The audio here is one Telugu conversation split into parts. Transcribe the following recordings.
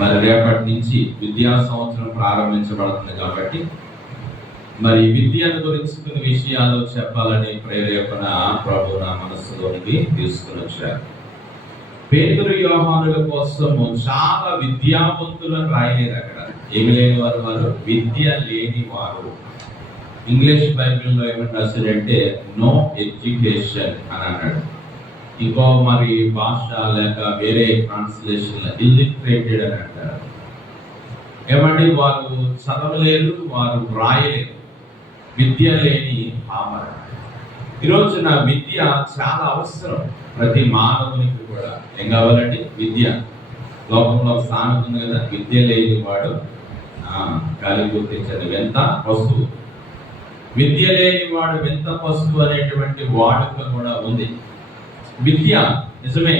మరి రేపటి నుంచి విద్యా సంవత్సరం ప్రారంభించబడుతుంది కాబట్టి మరి విద్యను గురించి కొన్ని విషయాలు చెప్పాలని ప్రేరేపణ ప్రభు నా మనస్సులోనికి తీసుకుని వచ్చారు. పేతురు యోహానుల కోసము చాలా విద్యావంతులను రాయలేదు. అక్కడ ఏమి లేని వారు విద్య లేని వారు. ఇంగ్లీష్ బైబిల్లో ఏమని రాశాడంటే నో ఎడ్యుకేషన్ అని అన్నాడు. ఇంకో మరి భాష లేక వేరే ట్రాన్స్లేషన్ ఇల్లిటరేటెడ్ అని అంటారు. ఏమండి, వారు చదవలేదు, వారు వ్రాయలేదు, విద్య లేని పామర. ఈరోజున విద్య చాలా అవసరం ప్రతి మానవునికి కూడా. ఏం కావాలండి? విద్య. లోకంలో ఒక సామెత ఉంది కదా, విద్య లేని వాడు గాలి గుర్తించదు వింత పశువు. విద్య లేని వాడు వింత పశువు అనేటువంటి వాడుక కూడా ఉంది. విద్య నిజమే,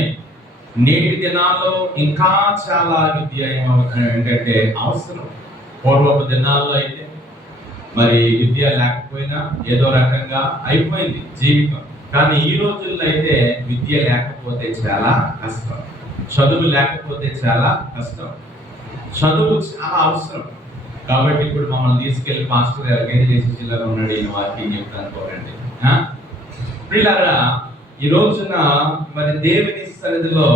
నేటి దినాల్లో ఇంకా చాలా విద్య ఏంటంటే అవసరం. పూర్వపు దినాల్లో అయితే మరి విద్య లేకపోయినా ఏదో రకంగా అయిపోయింది జీవితం. కానీ ఈ రోజుల్లో అయితే విద్య లేకపోతే చాలా కష్టం, చదువు లేకపోతే చాలా కష్టం. చదువు చాలా అవసరం. కాబట్టి ఇప్పుడు మమ్మల్ని తీసుకెళ్లి పాస్టర్ గారు గేదెలేసి జిల్లాలో ఉన్నాడు, ఈయన వాక్యం చెప్తాను పోరండి. పిల్లరా, ఈ రోజున మరి దేవుని సన్నిధిలో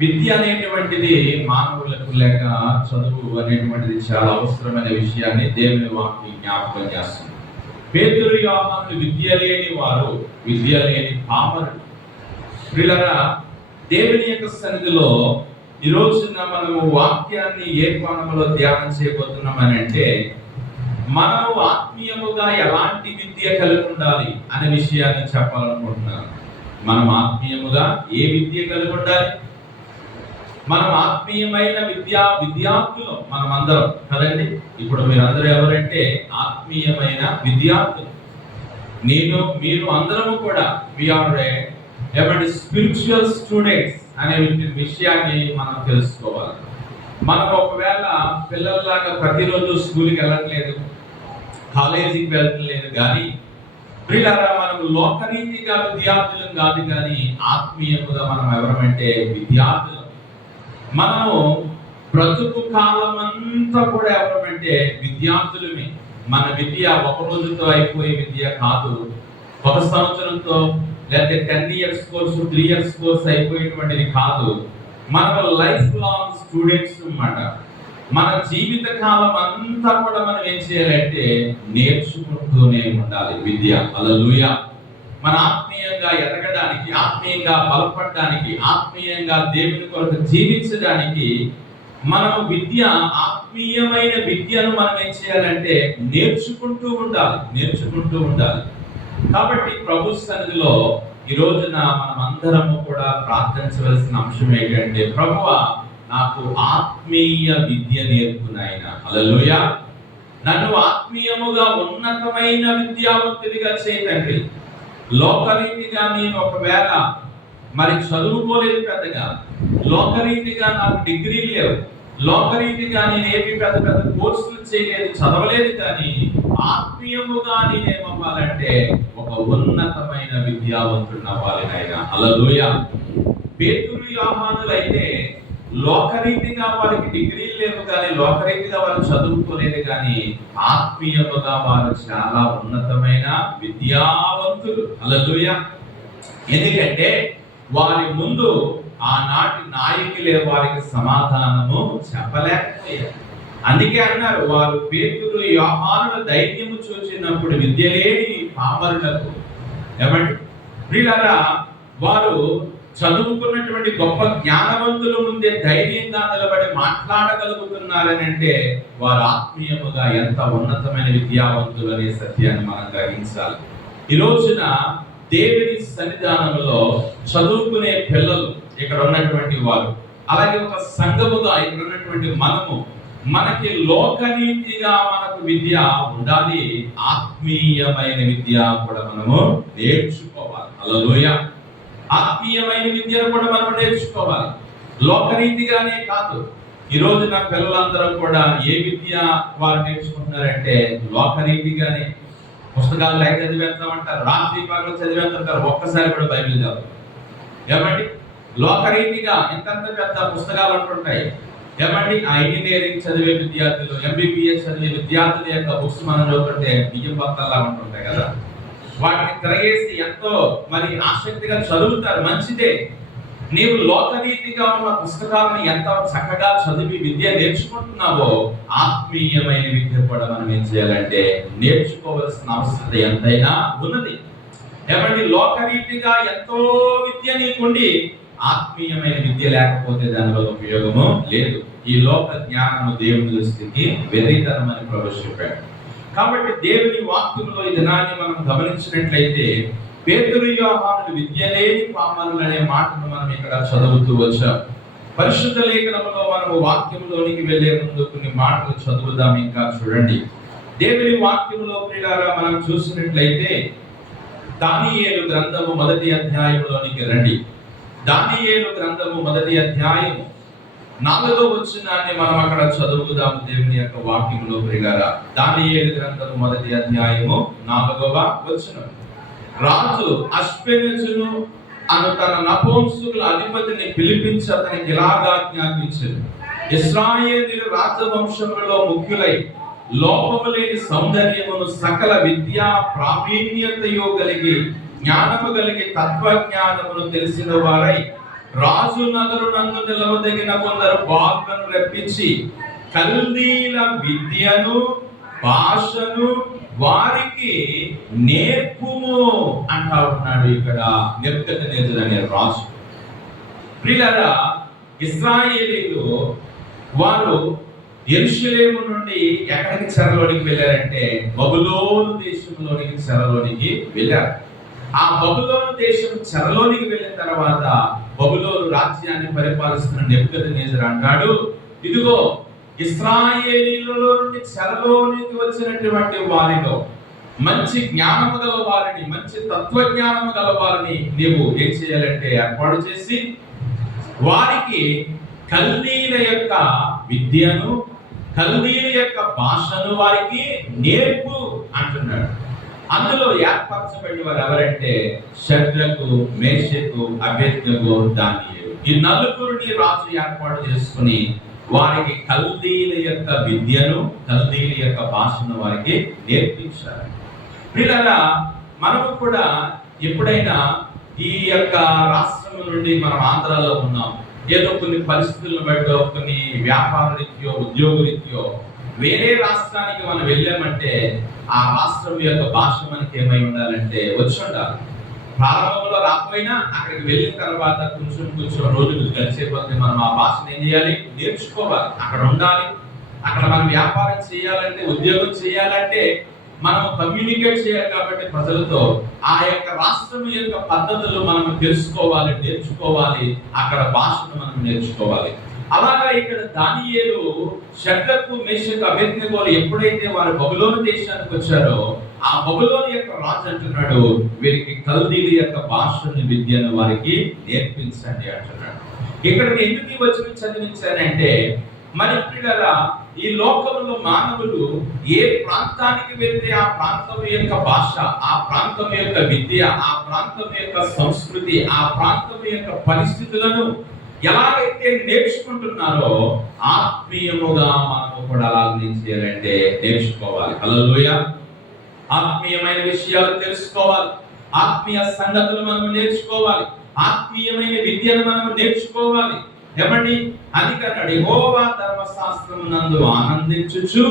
విద్య అనేటువంటిది మానవులకు లేక చదువు అనేటువంటిది చాలా అవసరమైన విషయాన్ని దేవుని వాక్యం జ్ఞాపకం చేస్తుంది. పేతురు యోహానులు విద్య లేని వారు, విద్య లేని పామరులు. పిల్లరా, దేవుని యొక్క సన్నిధిలో ఈ రోజున మనము వాక్యాన్ని ఏ కోణంలో ధ్యానం చేయబోతున్నామని అంటే, మనము ఆత్మీయముగా ఎలాంటి విద్య కలిగి ఉండాలి అనే విషయాన్ని చెప్పాలనుకుంటున్నాను. మనం ఆత్మీయముగా ఏ విద్య కలిగి ఉండాలి? మనం ఆత్మీయమైన విద్యార్థులు మనం అందరం కదండి. ఇప్పుడు మీరందరూ ఎవరంటే ఆత్మీయమైన విద్యార్థులు. నేను మీరు అందరము కూడా ఏమంటే స్పిరిచువల్ స్టూడెంట్స్ అనే విషయాన్ని మనం తెలుసుకోవాలి. మనం ఒకవేళ పిల్లల్లాగా ప్రతిరోజు స్కూల్కి వెళ్ళట్లేదు, కాలేజీకి వెళ్ళట్లేదు, కానీ ప్రియులారా మనం లోకరీతిగా విద్యార్థులం కాదు, కానీ ఆత్మీయముగా మనం ఎవరమంటే విద్యార్థులం. మనము బ్రతుకు కాలం అంతా కూడా ఎవరమంటే విద్యార్థులమే. మన విద్య ఒక రోజుతో అయిపోయే విద్య కాదు, ఒక సంవత్సరంతో లేకపోతే 10 years కోర్సు 3 years కోర్సు అయిపోయేటువంటిది కాదు. మన లైఫ్ లాంగ్ స్టూడెంట్స్ అన్నమాట. మన జీవిత కాలం అంతా కూడా మనం ఏం చేయాలంటే నేర్చుకుంటూనే ఉండాలి విద్య. హల్లెలూయా. మన ఆత్మీయంగా ఎదగడానికి, ఆత్మీయంగా బలపడడానికి, ఆత్మీయంగా దేవుని కొరకు జీవించడానికి మనం ఆత్మీయమైన విద్యను మనం ఏం చేయాలంటే నేర్చుకుంటూ ఉండాలి. కాబట్టి ప్రభు సన్నిధిలో ఈ రోజున మనం అందరము కూడా ప్రార్థించవలసిన అంశం ఏంటంటే, ప్రభువా నాకు ఆత్మీయ విద్య నేర్పు నాయనా. హల్లెలూయా. నన్ను ఆత్మీయముగా ఉన్నతమైన విద్యావంతుడిగా చేయండి. లోకరీతిగా నేను ఒకవేళ మరి చదువుకోలేదు పెద్దగా, లోకరీతిగా నాకు డిగ్రీ లేవు, లోకరీతిగా నేను ఏమి పెద్ద కోర్సులు చేయలేదు, చదవలేదు, కానీ ఆత్మీయముగా నేనేమవ్వాలంటే ఒక ఉన్నతమైన విద్యావంతుడు అవ్వాలి నాయనా. హల్లెలూయా. పేతురు యోహానులు అయితే లోకరీతిగా వారికి డిగ్రీలు లేవు, కానీ లోకరీతిగా వారు చదువుకోలేదు, కానీ ఆత్మీయముగా వారు చాలా ఉన్నతమైన విద్యావంతులు. హల్లెలూయా. ఎందుకంటే వారి ముందు ఆనాటి నాయకులే వారికి సమాధానము చెప్పలేకపోయారు. అందుకే అన్నారు, వారు పేతురు యోహానుల ధైర్యము చూచినప్పుడు విద్య లేని పామరులకు. ఏమంటే ప్రియులారా, వారు చదువుకున్నటువంటి గొప్ప జ్ఞానవంతుల ముందే ధైర్యంగా నిలబడి మాట్లాడగలుగుతున్నారని అంటే వారు ఆత్మీయముగా ఎంత ఉన్నతమైన విద్యావంతులు అనే సత్యాన్ని మనం గ్రహించాలి. ఈ రోజున దేవుని సన్నిధానంలో చదువుకునే పిల్లలు ఇక్కడ ఉన్నటువంటి వారు, అలాగే ఒక సంఘముగా ఇక్కడ ఉన్నటువంటి మనకి లోకరీతిగా మనకు విద్య ఉండాలి, ఆత్మీయమైన విద్య కూడా మనము నేర్చుకోవాలి. హల్లెలూయా. ఆత్మీయమైన విద్యను కూడా మనం నేర్చుకోవాలి, లోకరీతిగానే కాదు. ఈ రోజు నా పిల్లలందరూ కూడా ఏ విద్య వారు నేర్చుకుంటున్నారంటే లోకరీతిగానే. పుస్తకాలు లైక్ చదివేస్తామంటారు, రాత్రి పగలు చదివేస్తుంటారు, ఒక్కసారి కూడా బైబిల్ చదువు. ఏమండి లోకరీతిగా ఇంతంత పెద్ద పుస్తకాలు అంటుంటాయి, ఏమండి ఆ ఇంజనీరింగ్ చదివే విద్యార్థులు, ఎంబీబీఎస్ చదివే విద్యార్థుల యొక్క బుక్స్ మనం చదువుతుంటే బియ్యం బత్తల్లా ఉంటుంటాయి కదా, వాటిని తిరగేసి ఎంతో మరి ఆసక్తిగా చదువుతారు. మంచిదే. నీవు లోకరీతిగా ఉన్న పుస్తకాలను ఎంత చక్కగా చదివి విద్య నేర్చుకుంటున్నావో, ఆత్మీయమైన విద్య కూడా మనం ఏం చేయాలంటే నేర్చుకోవాల్సిన అవసరం ఎంతైనా ఉన్నది. ఏమండి లోకరీతిగా ఎంతో విద్య నీకుండి ఆత్మీయమైన విద్య లేకపోతే దానివల్ల ఉపయోగము లేదు. ఈ లోక జ్ఞానము దేవుని దృష్టికి వెర్రితనం అని ప్రభువు చెప్పాడు. కాబట్టి దేవుని వాక్యంలో ఈ దినాన్ని మనం గమనించినట్లయితే పేతురు యోహానులు విద్య లేని పామరులు అనే మాటను మనం ఇక్కడ చదువుతూ వచ్చాం. పరిశుద్ధ లేఖనంలో మనము వాక్యంలోనికి వెళ్లే ముందు కొన్ని మాటలు చదువుదాం. ఇంకా చూడండి, దేవుని వాక్యంలో ప్రియులారా మనం చూసినట్లయితే దానియేలు గ్రంథము 1వ అధ్యాయంలోనికి రండి. దానియేలు గ్రంథము 1వ అధ్యాయము 4వ వచనాన్ని మనం అక్కడ చదువుదాము. దేవుని యొక్క వాక్యంలో ప్రియులారా దానియేలు గ్రంథము 1వ అధ్యాయము 4వ వచనం. రాజు అశ్పెనజును అను తన నపుంసకుల అధిపతిని పిలిపించి అతనికి ఇలాగా ఆజ్ఞాపించాడు, ఇశ్రాయేలీయుల రాజవంశములలో ముఖ్యులై లోపము లేని సౌందర్యమును సకల విద్యా ప్రావీణ్యతయో కలిగి జ్ఞానము కలిగి తత్వజ్ఞానమును తెలిసిన వారై రాజు నగరు నందు నిలవదగిన కొందరు బాలులను రప్పించి కల్దీల విద్యను భాషను వారికి నేర్పుము అంటా ఉన్నాడు. ఇక్కడ నెబుకద్నెజరు అనే రాజు. ప్రియులారా, ఇశ్రాయేలీయులు వారు యెరూషలేము నుండి ఎక్కడికి చెరలోనికి వెళ్ళారంటే బబులోను దేశంలోనికి చెరలోనికి వెళ్ళారు. ఆ బబులోను దేశం చెరలోనికి వెళ్ళిన తర్వాత బబులోను రాజ్యాన్ని పరిపాలిస్తున్న నెబుకద్నెజరు అంటాడు, ఇదిగో ఇశ్రాయేలీయులలో నుండి చెరలోనికి వచ్చినటువంటి వారిలో మంచి జ్ఞానము గల వారిని, మంచి తత్వజ్ఞానము గల వారిని నీవు ఏం చేయాలంటే ఏర్పాటు చేసి వారికి కల్దీల యొక్క విద్యను, కల్దీల యొక్క భాషను వారికి నేర్పు అంటున్నాడు. అందులో ఏర్పరచబడిన వారు ఎవరంటే షద్రకు, మేషకు, అబేద్నెగో, దానియేలు. ఈ నలుగురిని రాజు ఏర్పాటు చేసుకుని వారికి కల్దీల యొక్క విద్యను, కల్దీల యొక్క భాషను వారికి నేర్పించారు. ప్రియులారా, మనము కూడా ఎప్పుడైనా ఈ యొక్క రాష్ట్రం నుండి మనం ఆంధ్రాలో ఉన్నాం, ఏదో కొన్ని పరిస్థితులను బట్టో, కొన్ని వ్యాపార రీత్యో, ఉద్యోగ రీత్యో వేరే రాష్ట్రానికి మనం వెళ్ళామంటే ఆ రాష్ట్రం యొక్క భాష మనకి ఏమై ఉండాలంటే వచ్చి ఉండాలి. ప్రారంభంలో రాకపోయినా అక్కడికి వెళ్ళిన తర్వాత కొంచెం రోజులు గడిచేపోతే మనం ఆ భాషను ఏం చేయాలి, నేర్చుకోవాలి. అక్కడ ఉండాలి. అక్కడ మనం వ్యాపారం చేయాలంటే, ఉద్యోగం చేయాలంటే మనం కమ్యూనికేట్ చేయాలి. కాబట్టి ప్రజలతో ఆ యొక్క రాష్ట్రం యొక్క పద్ధతులు మనం తెలుసుకోవాలి, నేర్చుకోవాలి. అక్కడ భాషను మనం నేర్చుకోవాలి. అలాగా ఇక్కడ దానియేలు, షద్రకు, మేషకు, అబేద్నెగోలు ఎప్పుడైతే వారు బబులోను దేశానికి వచ్చారో ఆ బబులోను యొక్క రాజు అంటున్నాడు, వీరికి కల్దీల యొక్క భాషను, విద్యను వారికి నేర్పించండి అంటున్నాడు. ఇక్కడికి ఎందుకు వచ్చి చదివించారంటే, మరి పిల్లరా ఈ లోకంలో మానవులు ఏ ప్రాంతానికి వెళ్తే ఆ ప్రాంతం యొక్క భాష, ఆ ప్రాంతం యొక్క విద్య, ఆ ప్రాంతం యొక్క సంస్కృతి, ఆ ప్రాంతం యొక్క పరిస్థితులను ఎలాగైతే నేర్చుకుంటున్నారో ఆత్మీయముగా మనము కూడా అలాగే చేయాలంటే నేర్చుకోవాలి. హల్లెలూయా. ఆత్మీయమైన విషయాలు తెలుసుకోవాలి, ఆత్మీయ సంగతులు మనం నేర్చుకోవాలి, ఆత్మీయమైన విద్యను మనం నేర్చుకోవాలి. ఏమండి అందుకన్నాడు, యెహోవా ధర్మశాస్త్రము నందు ఆనందించుచు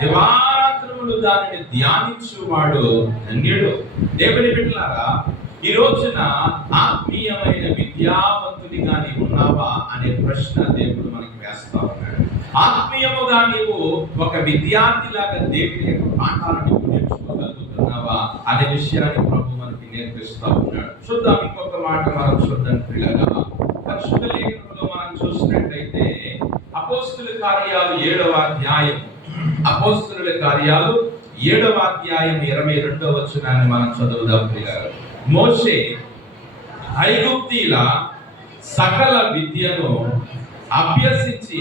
దివారాత్రములు దానిని ధ్యానించువాడు ధన్యుడు. దేవుని బిడ్డలారా, ఈ రోజున ఆత్మీయమైన విద్యావంతుడిగా నీవు ఉన్నావా అనే ప్రశ్న దేవుడు మనకి వేస్తా ఉన్నాడు. ఆత్మీయముగా నీవు ఒక విద్యార్థిలాగా దేవుని యొక్క పాఠాలను నేర్చుకోగలుగుతున్నావా అనే విషయాన్ని ప్రభు మనకి నేర్పిస్తా ఉన్నాడు. చూద్దాం, ఇంకొక మాట మనం చూద్దాం పిల్లగా. పరిశుద్ధ లేఖనంలో మనం చూసినట్లయితే అపోస్తుల కార్యాలు 7వ అధ్యాయం, అపోస్తుల కార్యాలు 7వ అధ్యాయం 22వ వచనాన్ని మనం చదువుదాం పిల్లలు. మోషే ఐగుప్తీల సకల విద్యను అభ్యసించి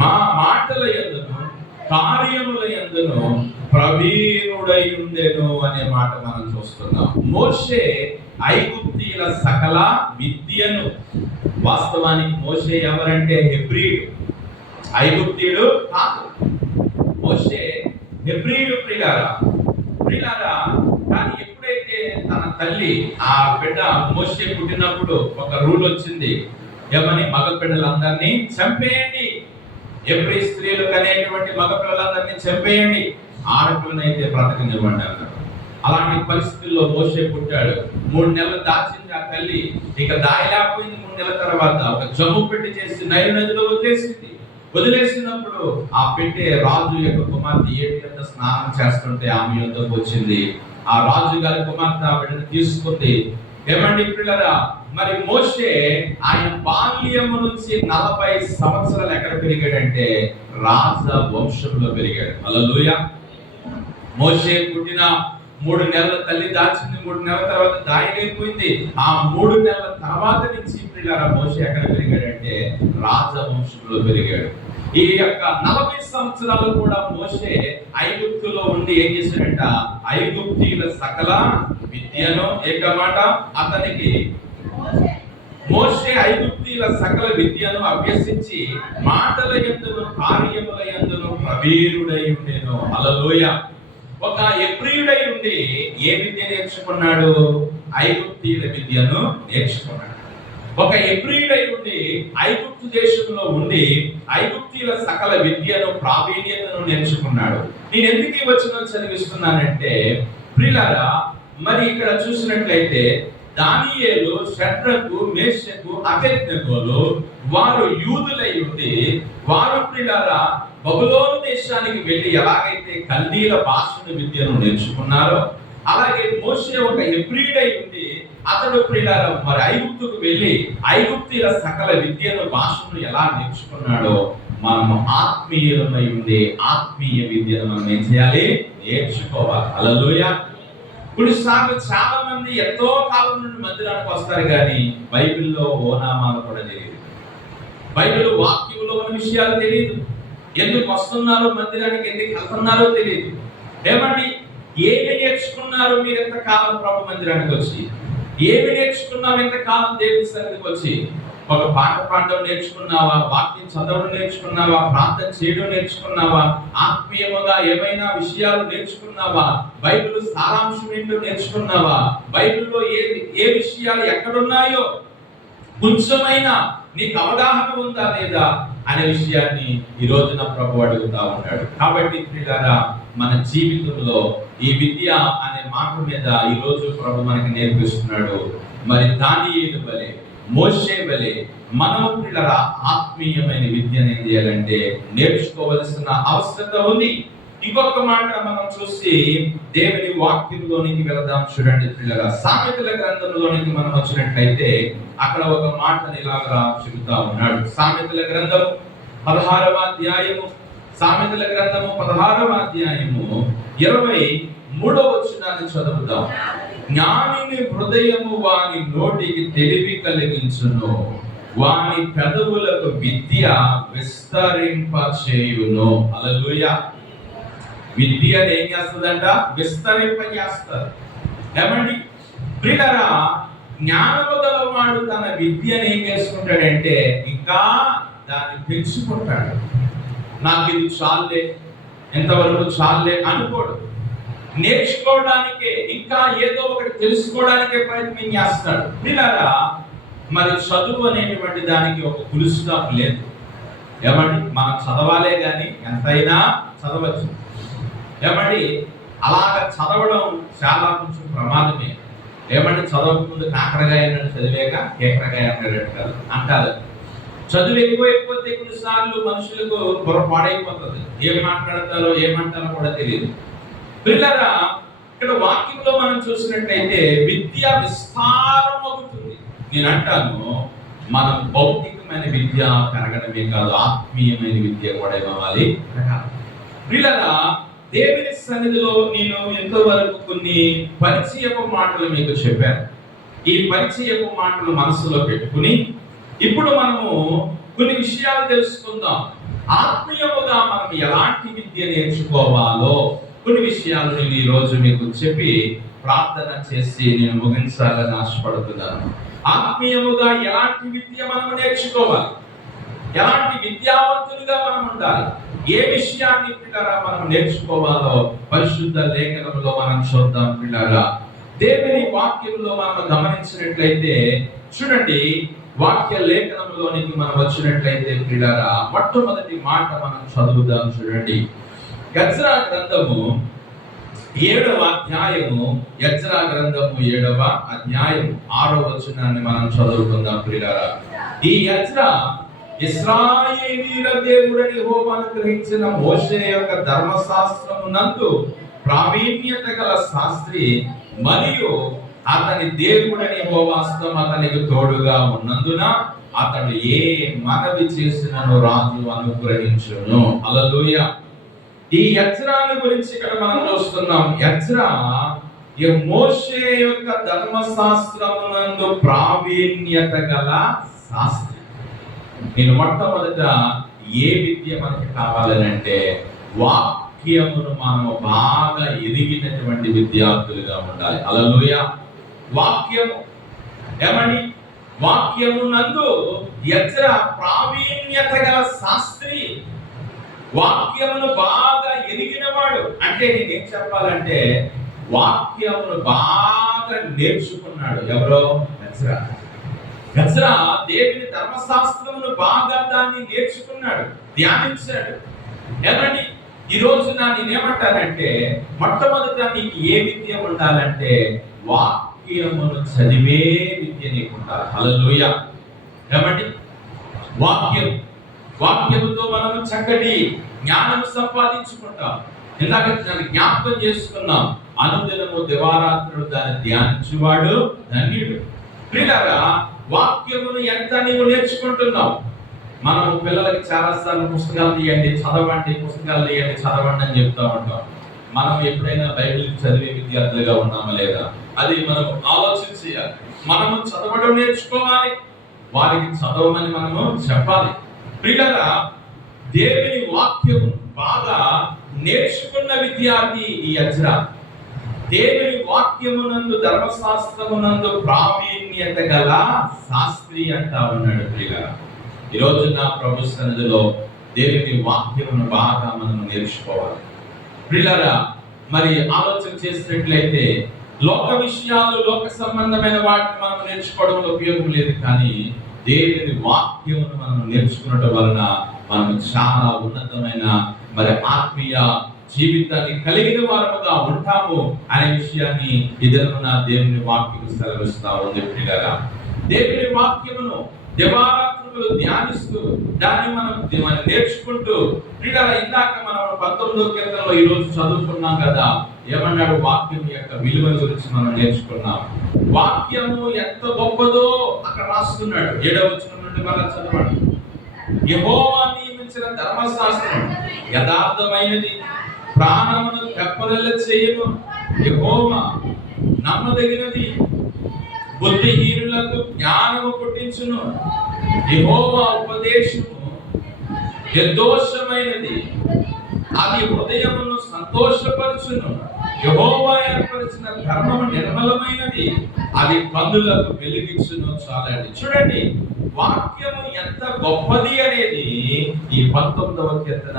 మా మాటల యందును కార్యముల యందును ప్రవీణుడై ఉండెను అనే మాట మనం చూస్తున్నాం. మోషే ఐగుప్తీల సకల విద్యను, వాస్తవానికి మోషే ఎవరంటే హెబ్రీయుడు. ఐగుప్తీయుడు కాదు. మోషే హెబ్రీయుడు ప్రియులారా. కానీ ఎప్పుడైతే తన తల్లి ఆ బిడ్డ మోషే పుట్టినప్పుడు ఒక రూల్ వచ్చింది, ఏమని? మగ బిడ్డలందరినీ చంపేయండి, హెబ్రీ స్త్రీలు కనేటువంటి మగ పిల్లలందరినీ చంపేయండి, ఆడపిల్లనైతే బ్రతకనివ్వండి అన్నారు. అలాంటి పరిస్థితుల్లో మోషే పుట్టాడు. 3 నెలలు దాచింది ఆ తల్లి. ఇక దాయలేకపోయింది. 3 నెలల తర్వాత ఒక జమ్ము పెట్టి చేసి నైలు నదిలో వదిలేసినప్పుడు ఆ పెట్టే రాజు యొక్క కుమార్తె ఏటి స్నానం చేస్తుంటే ఆమె యొద్దకు వచ్చింది. ఆ రాజు గారి కుమార్తె ఆ బిడ్డను తీసుకుంది. ఏమండి పిల్లరా, మరి మోషే ఆయన బాల్యము నుంచి 40 సంవత్సరాలు ఎక్కడ పెరిగాడంటే రాజ వంశంలో పెరిగాడు. హల్లెలూయా. మోషే పుట్టిన 3 నెలల తల్లి దాచింది. 3 నెలల తర్వాత దాయలేకపోయింది. ఆ 3 నెలల తర్వాత నుంచి పిల్లల మోషే ఎక్కడ పెరిగాడంటే రాజవంశంలో పెరిగాడు. ఈ యొక్క 40 సంవత్సరాలు కూడా మోషే ఐగుప్తులో ఉండి ఏం చేశాడంట? ఐగుప్తీయుల సకల విద్యను, ఏకమాట అతనికి మోషే ఐగుప్తీయుల సకల విద్యను అభ్యసించి మాటల యందును కార్యముల యందును ప్రవీణుడై ఉండెను. హల్లెలూయా. ఒక హెబ్రీయుడై ఉండి ఏ విద్య నేర్చుకున్నాడు? ఐగుప్తీయుల విద్యను నేర్చుకున్నాడు. ఒక హెబ్రీయుడై ఉండి ఐగుప్తు దేశంలో ఉండి ఐగుప్తీయుల సకల విద్యను ప్రావీణ్యతను నేర్చుకున్నాడు. నేను ఎందుకు ఈ వచనం చదివిస్తున్నానంటే ప్రియులారా, మరి ఇక్కడ చూసినట్లయితే దానియేలు, షద్రకు, మేషకు, అబేద్నెగోలు వారు యూదులై ఉండి వారు ప్రియులారా బబులోను దేశానికి వెళ్ళి ఎలాగైతే కల్దీల భాషను విద్యను నేర్చుకున్నారో అలాగే మోషే ఒక హెబ్రీయుడై ఉండి అతడు ప్రియులారా మరి ఐగుప్తుకు వెళ్ళి ఐగుప్తీయుల సకల విద్యను భాషను ఎలా నేర్చుకున్నాడో మనము ఆత్మీయులమై ఉండి ఆత్మీయ విద్యను మనం ఏం చేయాలి? నేర్చుకోవాలి. హల్లెలూయా. కొన్నిసార్లు చాలా మంది ఎంతో కాలం నుండి మందిరానికి వస్తారు కానీ బైబిల్లో ఓనామాలు కూడా తెలియదు, బైబిల్ వాక్యంలో ఉన్న విషయాలు తెలియదు, ఎందుకు వస్తున్నారో మందిరానికి, ఎందుకు వెళ్తున్నారో తెలియదు. ఏమండి, ఏమి నేర్చుకున్నారు మీరు ఎంతకాలం ప్రభు మందిరానికి వచ్చి? ఏమి నేర్చుకున్నావు ఎంతకాలం దేవుని సన్నిధికి వచ్చి? ఒక పాట పాడడం నేర్చుకున్నావా? వాక్యం చదవడం నేర్చుకున్నావా? ప్రార్థన చేయడం నేర్చుకున్నావా? ఆత్మీయముగా ఏమైనా విషయాలు నేర్చుకున్నావా? బైబిల్ సారాంశం ఏంటో నేర్చుకున్నావా? బైబిల్లో ఏ విషయాలు ఎక్కడున్నాయో కొంచెమైనా నీకు అవగాహన ఉందా లేదా అనే విషయాన్ని ఈ రోజున ప్రభు అడుగుతా ఉన్నాడు. కాబట్టి ప్రియులారా, మన జీవితంలో ఈ విద్య అనే మాట మీద ఈ రోజు ప్రభు మనకి నేర్పిస్తున్నాడు. మరి దానియేలు వలె, మోషే వలె మనము ప్రియులారా ఆత్మీయమైన విద్యను ఏం చేయాలంటే నేర్చుకోవలసిన అవసరత ఉంది. ఇంకొక మాట మనం చూసి దేవుని వాక్యంలోనికి వెళదాం. చూడండి ప్రియులారా, సామెతల గ్రంథంలోనికి మనం వచ్చినట్లయితే అక్కడ ఒక మాటను ఇలాగా చెబుతా ఉన్నాడు. సామెతల గ్రంథం 16వ అధ్యాయము, సామెతల గ్రంథము 16వ అధ్యాయము 23వ వచనాన్ని చదువుతాం. జ్ఞానిని హృదయము వాని నోటికి తెలివి కలిగించును, వాని పెదవులకు విద్య విస్తరింప చేయును. హల్లెలూయా. విద్య ఏం చేస్తుందంట? విస్తరింప చేస్తారు. ఏమండి ప్రియులారా, జ్ఞానము గలవాడు తన విద్యను ఏం చేసుకుంటాడంటే ఇంకా దాన్ని పెంచుకుంటాడు. నాకు ఇది చాలే, ఎంతవరకు చాలే అనుకోడు. నేర్చుకోవడానికే, ఇంకా ఏదో ఒకటి తెలుసుకోవడానికే ప్రయత్నం చేస్తాడు. ప్రియులారా, మరి చదువు అనేటువంటి దానికి ఒక ఫుల్ స్టాప్ లేదు. ఏమండి, మనం చదవాలే కానీ ఎంతైనా చదవచ్చు. ఏమండి, అలాగ చదవడం చాలా కొంచెం ప్రమాదమే. ఏమంటే చదవకముందు కాకరకాయ అన్నట్టు చదివేక కేకరకాయ అన్నట్టు అంటారు. చదువు ఎక్కువైపోతే కొన్నిసార్లు మనుషులకు బుర్ర పాడైపోతుంది. ఏం మాట్లాడతారో ఏమంటారో కూడా తెలియదు. పిల్లరా, ఇక్కడ వాక్యంలో మనం చూసినట్లయితే విద్య విస్తారమవుతుంది. నేను అంటాను, మనం భౌతికమైన విద్య పెరగడమే కాదు, ఆత్మీయమైన విద్య కూడా ఇవ్వాలి. పిల్లరా, దేవుని సన్నిధిలో నేను ఎంతవరకు కొన్ని పరిచయపు మాటలు మీకు చెప్పాను. ఈ పరిచయపు మాటలు మనసులో పెట్టుకుని ఇప్పుడు మనము కొన్ని విషయాలు తెలుసుకుందాం. ఆత్మీయముగా మనం ఎలాంటి విద్య నేర్చుకోవాలో కొన్ని విషయాలు నేను ఈ రోజు మీకు చెప్పి ప్రార్థన చేసి నేను ముగించాలని ఆశపడుతున్నాను. ఆత్మీయముగా ఎలాంటి విద్య మనం నేర్చుకోవాలి? ఎలాంటి విద్యావంతులుగా మనం ఉండాలి, ఏ విషయాన్ని పిల్లరా మనం నేర్చుకోవాలో పరిశుద్ధ లేఖనంలో మనం చూద్దాం పిల్లరా. దేవుని వాక్యంలో మనం గమనించినట్లయితే చూడండి, వాక్య లేఖనంలోనికి మనం వచ్చినట్లయితే పిల్లరా, మొట్టమొదటి మాట మనం చదువుదాం. చూడండి, ఎజ్రా గ్రంథము 7వ అధ్యాయము, ఎజ్రా గ్రంథము 7వ అధ్యాయము 6వ వచనాన్ని మనం చదువుకుందాం పిల్లరా. ఈ ఎజ్రా ఇశ్రాయేలీయుల దేవుడని యెహోవా అనుగ్రహించిన మోషే యొక్క ధర్మశాస్త్రమునందు ప్రావీణ్యత గల శాస్త్రి మరియు అతని దేవుడని యెహోవా హస్తం అతనికి తోడుగా ఉన్నందున అతడు ఏ మనవి చేసినను రాజు అనుగ్రహించును. హల్లెలూయా. ఈ ఎజ్రాను గురించి ఇక్కడ మనం చూస్తున్నాం. ఎజ్రా ఈ మోషే యొక్క ధర్మశాస్త్రమునందు ప్రావీణ్యత గల శాస్త్రి. నేను మొట్టమొదట ఏ విద్య మనకి కావాలనంటే వాక్యమును మనము బాగా ఎరిగినటువంటి విద్యార్థులుగా ఉండాలి. హల్లెలూయా. వాక్యము ఏమని, వాక్యమునందు ఎజ్రా ప్రావీణ్యత గల శాస్త్రి, వాక్యమును బాగా ఎరిగినవాడు. అంటే నేనేం చెప్పాలంటే వాక్యమును బాగా నేర్చుకున్నాడు. ఎవరో? ఎజ్రా. ఎజ్రా దేవుని ధర్మశాస్త్రమును బాగా దాన్ని నేర్చుకున్నాడు, ధ్యానించాడు. ఏమండి, ఈ రోజున నేనేమంటానంటే మొట్టమొదట నీకు ఏ విద్య ఉండాలంటే వాక్యమును చదివే విద్య నీకు ఉండాలి. హల్లెలూయా. ఏమండి, వాక్యముతో మనము చక్కటి జ్ఞానం సంపాదించుకుంటాం. ఇందాక దాన్ని జ్ఞాపకం చేసుకున్నాం, అనుదినము దివారాత్రులు దాన్ని ధ్యానించువాడు ధన్యుడు. ప్రియులారా, వాక్యమును ఎంత నీవు నేర్చుకుంటున్నావు? మనం పిల్లలకి చాలాసార్లు పుస్తకాలు తీయండి, చదవండి, పుస్తకాలు తీయండి, చదవండి అని చెప్తా ఉంటాం. మనం ఎప్పుడైనా బైబిల్ చదివే విద్యార్థులుగా ఉన్నామా లేదా? అది మనం ఆలోచించాలి. మనము చదవడం నేర్చుకోవాలి, వారికి చదవమని మనము చెప్పాలి. ప్రియులారా, దేవుని వాక్యం బాగా నేర్చుకున్న విద్యార్థి ఈ ఎజ్రా. దేవుని వాక్యమునందు ధర్మశాస్త్రమునందు ప్రావీణ్యత గల శాస్త్రి అంటా ఉన్నాడు. ప్రియులారా, ఈ రోజు నా ప్రభు సన్నిధిలో దేవుని వాక్యమును బాగా మనం నేర్చుకోవాలి. ప్రియులారా, మరి ఆలోచన చేసినట్లయితే లోక విషయాలు, లోక సంబంధమైన వాటిని మనం నేర్చుకోవడంలో ఉపయోగం లేదు, కానీ దేవుని వాక్యమును మనం నేర్చుకున్నట్టు వలన మనం చాలా ఉన్నతమైన మరి ఆత్మీయ జీవితాన్ని కలిగిన వారముగా ఉంటాము అనే విషయాన్ని ఇదనున్న దేవుని వాక్యం సెలవిస్తా ఉంది. ప్రియులారా, దేవుని వాక్యమును దివారాత్రులు ధ్యానిస్తూ దాన్ని మనం నేర్చుకుంటూ, ప్రియులారా, ఇందాక మనం 19వ కీర్తనలో ఈ రోజు చదువుకున్నాం కదా, ఏమన్నాడు? వాక్యం యొక్క విలువ గురించి మనం నేర్చుకున్నాం. వాక్యము ఎంత గొప్పదో అక్కడ రాస్తున్నాడు. 7వ వచనం నుండి మళ్ళీ చదవండి. యెహోవా నియమించిన ధర్మశాస్త్రం యథార్థమైనది, ప్రాణమును తెప్పరిల్ల చేయును. యెహోవా నమ్మదగినది, బుద్ధిహీనులకు జ్ఞానము పుట్టించును. యెహోవా ఉపదేశము నిర్దోషమైనది, అది హృదయమును సంతోషపరచును. యెహోవా ఏర్పరిచిన ధర్మము నిర్మలమైనది, అది కన్నులకు వెలిగించును. చాలండి. చూడండి, వాక్యము ఎంత గొప్పది అనేది ఈ 19వ కీర్తన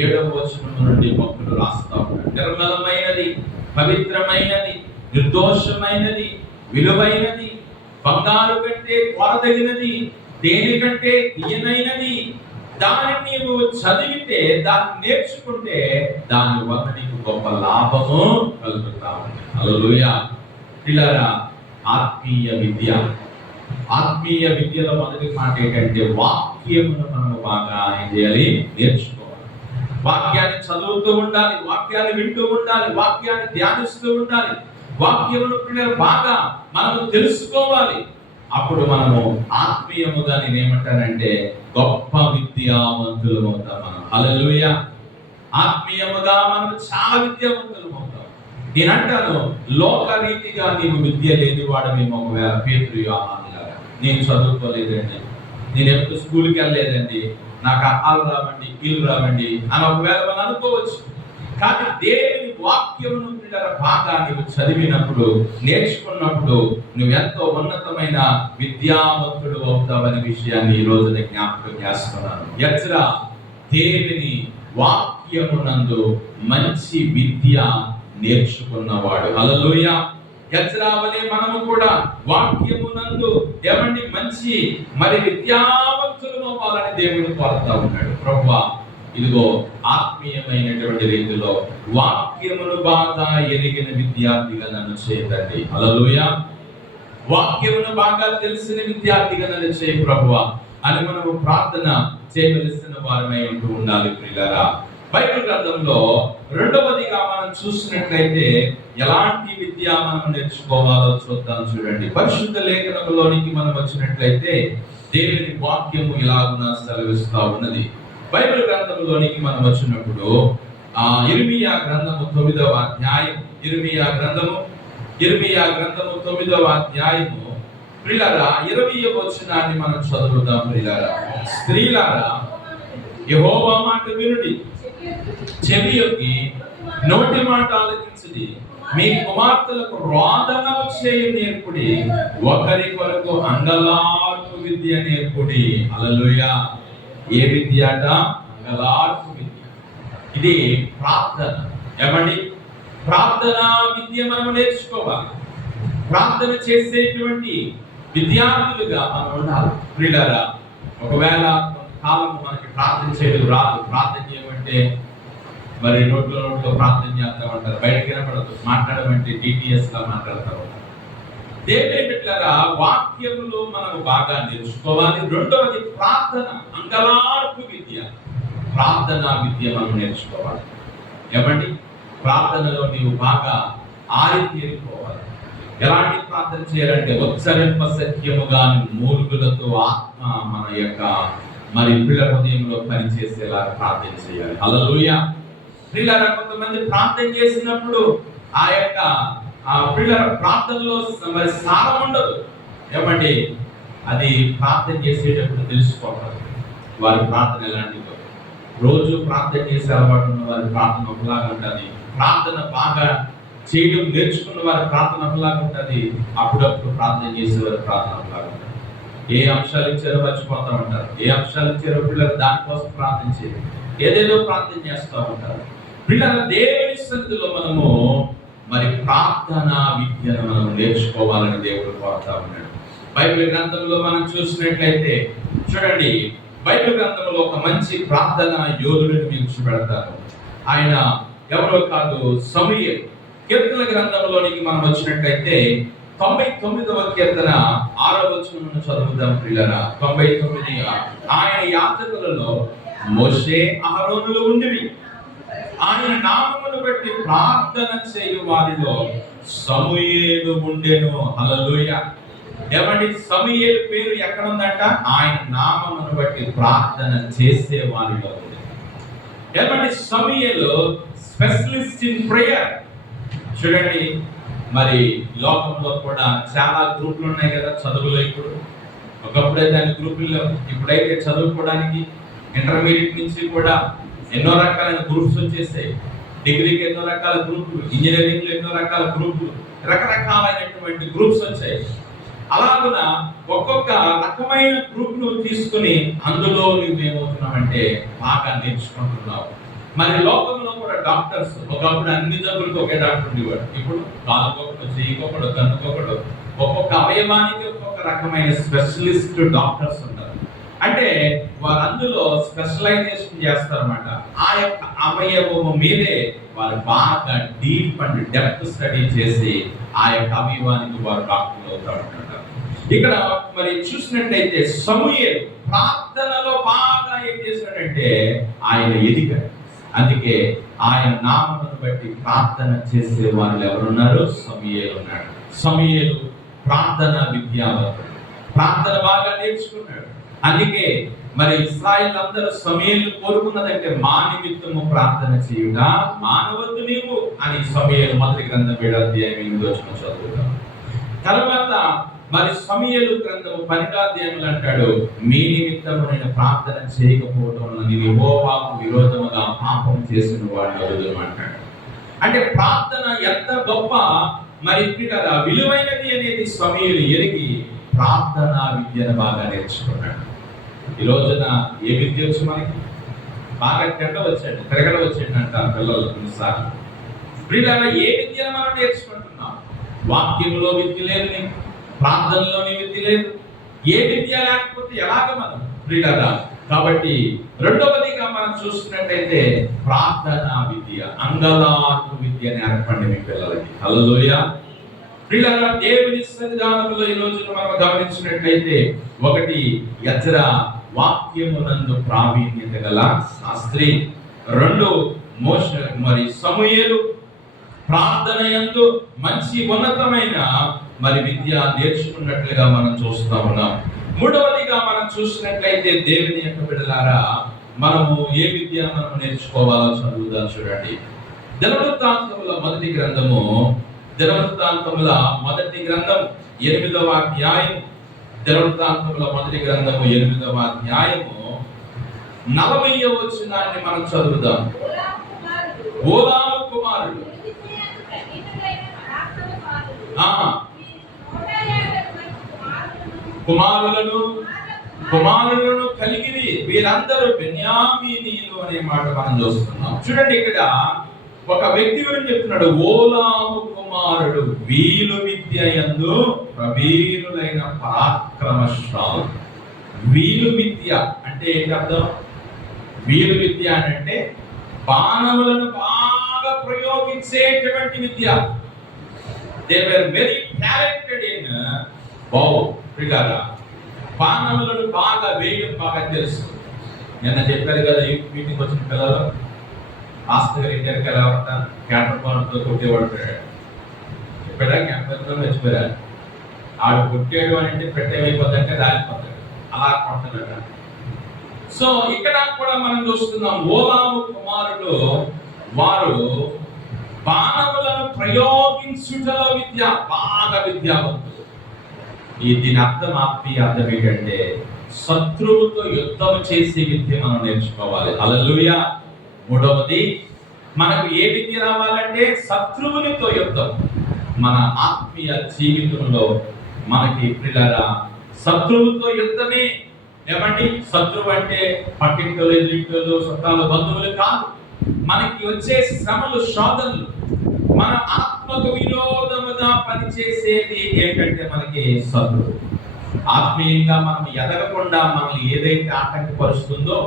7వ వచనం నుండి భక్తులు రాస్తా ఉన్నారు. నిర్మలమైనది, పవిత్రమైనది, నిర్దోషమైనది, విలువైనది, బంగారు కంటే కోరదగినది, దేని కంటే తీయనైనది. దాన్ని నీవు చదివితే, దాన్ని నేర్చుకుంటే దాని వల్ల నీకు గొప్ప లాభము కలుగుతా ఉంది. హల్లెలూయా. పిల్లరా, ఆత్మీయ విద్యలో మొదటి మాట ఏంటంటే వాక్యమును మనము బాగా ఏం చేయాలి? నేర్చుకోవాలి. వాక్యాన్ని చదువుతూ ఉండాలి, వాక్యాన్ని వింటూ ఉండాలి, వాక్యాన్ని ధ్యానిస్తూ ఉండాలి. వాక్యమును పిల్లలు బాగా మనము తెలుసుకోవాలి. అప్పుడు మనము ఆత్మీయముగా నేనేమంటానంటే గొప్ప విద్యావంతులు అవుతాం మనం. హల్లెలూయా. ఆత్మీయముగా మనం చాలా విద్యావంతులు అవుతాం. నేనంటాను, లోక రీతిగా నీవు విద్య లేని వాడమేమో. ఒకవేళ పేతురు, యోహానులాగా, నేను చదువుకోలేదండి, నేను ఎప్పుడు స్కూల్కి వెళ్ళలేదండి, నాకు అహాలు రావండి, కీళ్ళు రావండి అని ఒకవేళ మనం అనుకోవచ్చు. కానీ దేవుని వాక్యమును బాగా నువ్వు చదివినప్పుడు, నేర్చుకున్నప్పుడు నువ్వు ఎంతో ఉన్నతమైన విద్యావంతుడు అవుతావనే విషయాన్ని ఈ రోజున జ్ఞాపకం చేస్తున్నాను. ఎజ్రా దేవుని వాక్యమునందు మంచి విద్య నేర్చుకున్నవాడు. హల్లెలూయా. ఎజ్రా వలె మనము కూడా వాక్యమునందు ఏమండి మంచి విద్యావంతులు అవ్వాలని దేవుడు కోరుతా ఉన్నాడు. ప్రభువా, ఇదిగో ఆత్మీయమైనటువంటి రీతిలో వాక్యమును బాగా ఎరిగిన విద్యార్థిగా నన్ను చేయదండి. హల్లెలూయా. వాక్యమును బాగా తెలిసిన విద్యార్థిగా నన్ను చేయ ప్రభువా అని మనము ప్రార్థన చేయవలసిన వారమై ఉంటూ ఉండాలి. ప్రియులారా, బైబిల్ గ్రంథంలో రెండవదిగా మనం చూసినట్లయితే ఎలాంటి విద్య మనం నేర్చుకోవాలో చూద్దాం. చూడండి, పరిశుద్ధ లేఖనములోనికి మనం వచ్చినట్లయితే దేవుని వాక్యము ఇలాగున సెలవిస్తా ఉన్నది. బైబిల్ గ్రంథంలోనికి మనం వచ్చినప్పుడు ఇర్మీయా గ్రంథము 9వ అధ్యాయం, ఇర్మీయా గ్రంథము 9వ అధ్యాయము ప్రియులారా 20వ వచనాన్ని మనం చదువుదాం. ప్రియులారా, స్త్రీలారా యెహోవా మాట వినుడి, చెవియొగ్గి నోటి మాట ఆలకించుడి, మీ కుమార్తెలకు రోదనలు చేయ నేర్పుడి, ఒకరి కొరకు అంగలార్పు విద్య నేర్పుడి. హల్లెలూయా. ఏ విద్య అట? అంగలార్పు విద్య. ఇది ప్రార్థన. ఏమండి, ప్రార్థన విద్య మనం నేర్చుకోవాలి. ప్రార్థన చేసేటువంటి విద్యార్థులుగా మనం ఉండాలి. ప్రియులారా, ఒకవేళ కాలం మనకి ప్రార్థన చేయడం రాదు, ప్రార్థన చేయమంటే మరి నోట్లో ప్రార్థన చేస్తామంటారు, బయటకు వినపడదు, మాట్లాడమంటే డిటిఎస్ లా మాట్లాడతారు. దేవుని బిడ్డలారా, వాక్యములు మనం బాగా నేర్చుకోవాలి. రెండవది ప్రార్థన, అంగలార్పు విద్య, ప్రార్థన విద్య మనం నేర్చుకోవాలి. ఏమండి, ప్రార్థనలో నీవు బాగా ఆరితేరిపోవాలి. ఎలాంటి ప్రార్థన చేయాలంటే ఉచ్చరింప సత్యముగా మూలుగులతో ఆత్మ మన యొక్క పిల్ల హృదయంలో పనిచేసేలా ప్రార్థన చేయాలి. హల్లెలూయా. పిల్లల కొంతమంది ప్రార్థన చేసినప్పుడు ఆ యొక్క పిల్లల ప్రార్థనలో సారం ఉండదు. ఏమండి, అది ప్రార్థన చేసేటప్పుడు తెలుసుకోవాలి వారి ప్రార్థన ఎలాంటిదో. రోజు ప్రార్థన చేసే అలవాటు ఉన్న వారి ప్రార్థన ఒకలాగా ఉంటుంది, ప్రార్థన బాగా చేయడం నేర్చుకున్న వారి ప్రార్థన ఒకలాగా ఉంటుంది, అప్పుడప్పుడు ప్రార్థన చేసేవారి ప్రార్థన ఒకలాగా ఉంటుంది. ఏ అంశాలు ఇచ్చారో మర్చిపోతూ ఉంటారు, ఏ అంశాలు ఇచ్చారో పిల్లలు దానికోసం ప్రార్థన చేయరు, ఏదేదో ప్రార్థన చేస్తూ ఉంటారు. పిల్లల దేవుని సన్నిధిలో మనము ప్రార్థన విద్యను మనం నేర్చుకోవాలని దేవుడు కోరుతా ఉన్నాడు. బైబిల్ గ్రంథంలో మనం చూసినట్లయితే చూడండి, బైబిల్ గ్రంథంలో ఒక మంచి ప్రార్థన యోధుడిని మీకు చూపెడతాను. ఆయన ఎవరో కాదు, సమూయేలు. కీర్తనల గ్రంథంలోనికి మనం వచ్చినట్లయితే 99వ కీర్తన 6వ వచనమును చదువుదాం. ప్రియులారా, 99 ఆయన యాజకులలో మోషే అహరోనులు ఉండివి, ఆయన నామమును బట్టి ప్రార్థన చేయు వారిలో సమూయేలు ఉండెను. హల్లెలూయా. ఏమండి, సమూయేలు పేరు ఎక్కడ ఉందంట? ఆయన నామమును బట్టి ప్రార్థన చేసే వారిలో ఉంది. ఏమండి, సమూయేలు స్పెషలిస్ట్ ఇన్ ప్రేయర్. చూడండి, లోకంలో కూడా చాలా గ్రూపులు ఉన్నాయి కదా చదువులో. ఇప్పుడు ఒకప్పుడైతే దాని గ్రూపుల్లో, ఇప్పుడైతే చదువుకోవడానికి ఇంటర్మీడియట్ నుంచి కూడా ఎన్నో రకాలైన గ్రూప్స్ వచ్చేసాయి. డిగ్రీకి ఎన్నో రకాల గ్రూపులు, ఇంజనీరింగ్ లో ఎన్నో రకాల గ్రూపులు, రకరకాలైనటువంటి గ్రూప్స్ వచ్చాయి. అలాగున ఒక్కొక్క రకమైన గ్రూప్ ను తీసుకుని అందులో నువ్వేమవుతున్నావంటే బాగా నేర్చుకుంటున్నావు. లోకంలో కూడా డాక్టర్స్, ఒకప్పుడు అన్ని జబ్బులకు ఒకే డాక్టర్ ఉండేవాడు, ఇప్పుడు కాలుకొకడు, చెయ్యికొకడు, కన్నుకొకడు, ఒక్కొక్క అవయవానికి ఒక్కొక్క రకమైన స్పెషలిస్ట్ డాక్టర్స్ ఉంటారు. అంటే వారు అందులో స్పెషలైజేషన్ చేస్తారన్నమాట. ఆ యొక్క అవయవము మీదే వారు బాగా డీప్ అండ్ డెప్త్ స్టడీ చేసి ఆ యొక్క అవయవానికి వారు డాక్టర్లు అవుతారు. ఇక్కడ చూసినట్లయితే సమూయేలు ప్రార్థనలో బాగా ఏం చేశాడంటే ఆయన ఎదిగాడు. అందుకే ఆయన నామమును బట్టి ప్రార్థన చేసే వాళ్ళు ఎవరున్నారు? సమూయేలు ఉన్నాడు. సమూయేలు ప్రార్థన విద్యావంతుడు, ప్రార్థన బాగా నేర్చుకున్నాడు. అందుకే ఇశ్రాయేలు అందరూ సమూయేలు కోరుకున్నదంటే మా నిమిత్తము ప్రార్థన చేయుట మానవద్దు నీవు అని సమూయేలు మొదటి గ్రంథం 7వ అధ్యాయం 8వ వచనం చదువుతాం. తర్వాత మరి సమూయేలు గ్రంథము 12వ అధ్యాయంలో అంటాడు, మీ నిమిత్తము నేను ప్రార్థన చేయకపోవడం వలన నీవు యెహోవాకు విరోధముగా పాపం చేసిన వాడు అడుగును అంటాడు. అంటే ప్రార్థన ఎంత గొప్ప మరి ఇక్కడ విలువైనది అనేది సమూయేలు ఎరిగి ప్రార్థనా విద్యను బాగా నేర్చుకున్నాడు. ఈ రోజున ఏ విద్య వచ్చి మనకి బాగా తిరగడం వచ్చాడు అంటారు పిల్లలు కొన్నిసార్లు. ప్రియులారా, ఏ విద్యను మనం నేర్చుకుంటున్నాం? వాక్యంలో విద్య లేదు, నీకు ప్రార్థనలోని విద్య లేదు. ఏ విద్య లేకపోతే ఎలాగ మనం ప్రియులారా? కాబట్టి రెండవదిగా మనం చూస్తున్నట్టయితే ప్రార్థనా విద్య, అంగలార్పు విద్య నేర్పండి మీ పిల్లలకి. హల్లెలూయా. ప్రియులారా, దేవుని సన్నిధానంలో ఈ రోజు మనం గమనించినట్లయితే ఒకటి ఎజ్రా వాక్యమునందు ప్రావీణ్యత గల శాస్త్రి, రెండు మోషే మరి సమూయేలు ప్రార్థన యందు మంచి ఉన్నతమైన మరి విద్య నేర్చుకున్నట్లుగా మనం చూస్తా ఉన్నాం. మూడవదిగా మనం చూసినట్లయితే దేవుని యొక్క బిడ్డలారా, మనము ఏ విద్య మనం నేర్చుకోవాలో చదువుదాం. చూడండి, దినవృత్తాంతముల మొదటి గ్రంథము 8వ అధ్యాయం, దినవృత్తాంతముల మొదటి గ్రంథము 8వ అధ్యాయము 40వ వచనాన్ని మనం చదువుదాం. ఓలాము కుమారుడు కుమారులను కలిగి వీరందరూ బెన్యామీనీయులు అనే మాట మనం చూస్తున్నాం. చూడండి, ఇక్కడ ఒక వ్యక్తి గురించి చెప్తున్నాడు. ఓలాము కుమారుడు వీలు విద్య యందు ప్రవీణులైన పరాక్రమశాలు. వీలు విద్య అంటే ఏంటి అర్థం? వీలు విద్య అంటే బాణములను బాగా ప్రయోగించేటువంటి విద్య. They were very talented in bow. బాణములను బాగా వేయడం బాగా తెలుసు. నిన్న చెప్పారు కదా, మీటింగ్ వచ్చిన పిల్లలు మాస్టర్ గారు ఇంటికి ఎలా ఉంటాను క్యాటర్ బాల్తో కొట్టేవాడు చెప్పాడా? క్యాంపర్తో మర్చిపోయారు. ఆడు కొట్టేడు అని అంటే పెట్టేమైపోతుందంటే రాలిపోతాడు, అలా కొడుతున్నాడు. సో ఇక్కడ కూడా మనం చూస్తున్నాం, ఓలాము కుమారుడు వారు బాణములను ప్రయోగించుటలో విద్య, బాగా విద్యావంతులు. దీని అర్థం, ఆత్మీయ అర్థం ఏంటంటే శత్రువుతో యుద్ధం చేసే విద్య మనం నేర్చుకోవాలి. హల్లెలూయా. మూడవది, మనకు ఏ విద్య రావాలంటే శత్రువులతో యుద్ధం. మన ఆత్మీయ జీవితంలో మనకి పిల్లల శత్రువుతో యుద్ధమే. ఏమండి, శత్రువు అంటే పక్కింటోళ్ళు, ఎదురింటోళ్ళు, చుట్టాలు, బంధువులు కాదు. మనకి వచ్చే శ్రమలు, శోధనలు, మన ఆత్మకు విరోధముగా పనిచేసేది ఏంటంటే మనకి శత్రువు. ఆత్మీయంగా మనం ఎదగకుండా మనల్ని ఏదైతే ఆటంకపరుస్తుందో,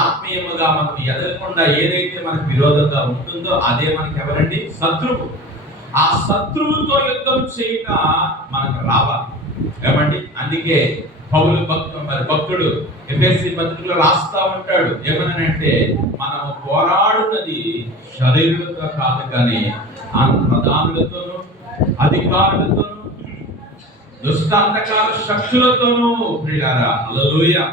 ఆత్మీయముగా మనం ఎదగకుండా ఏదైతే మనకు విరోధంగా ఉంటుందో అదే మనకి ఎవరండి? శత్రువు. ఆ శత్రువుతో యుద్ధం చేయక మనకు రావాలి. ఏమండి, అందుకే పౌలు భక్తుడు ఎఫెసీ పత్రికలో రాస్తా ఉంటాడు. ఏమనంటే, మనము పోరాడున్నది శరీరులతో కాదు కానీ ప్రధానులతోనూ, అధికారులతోనూ, దుష్ట అంధకార శక్తులతోనూ. ప్రియులారా, హల్లెలూయా.